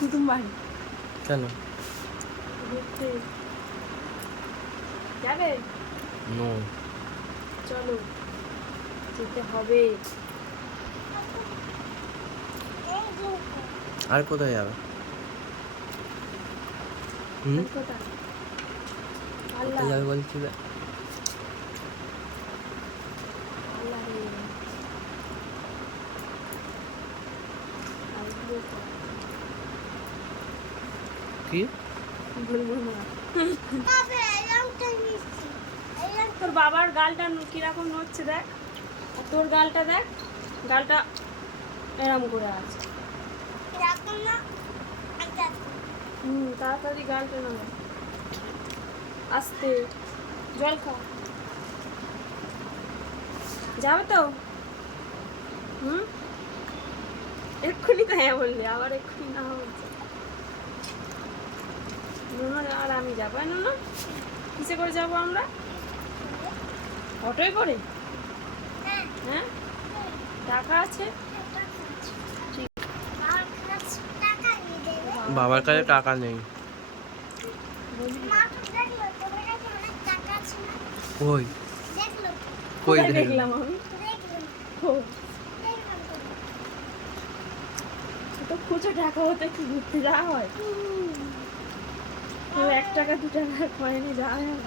কুটুম বাড়ি কেন? ঘুরতে যাবে? নো। চলো, যেতে হবে। আর কোথায় যাবে? হুম, কোথায়? কোথায় যাবে বলছিলে? আল্লাহ রে। আসবো তো। কি বলবো না। তোর বাবার গালটা কিরকম নড়ছে দেখ, আর তোর গালটা দেখ, গালটা এরম করে আছে। তাড়াতাড়ি গালটা নামা, আস্তে। জল খাও, যাবে তো? হুম, এক্ষুনি তো হ্যাঁ বললি, আবার এক্ষুনি না বলছে। নুনা আর আমি যাবো না? কিসে করে যাবো আমরা? অটোয় করে? হ্যাঁ, টাকা আছে। বাবার কাছে টাকা নেই। কই কই কোথায় দেখলাম? দেখলাম আমি? তো খুচো টাকা হতে কি ঘুরতে যাওয়া হয়? 1 টাকা 2 টাকা কয়েনে যাওয়া যাবে?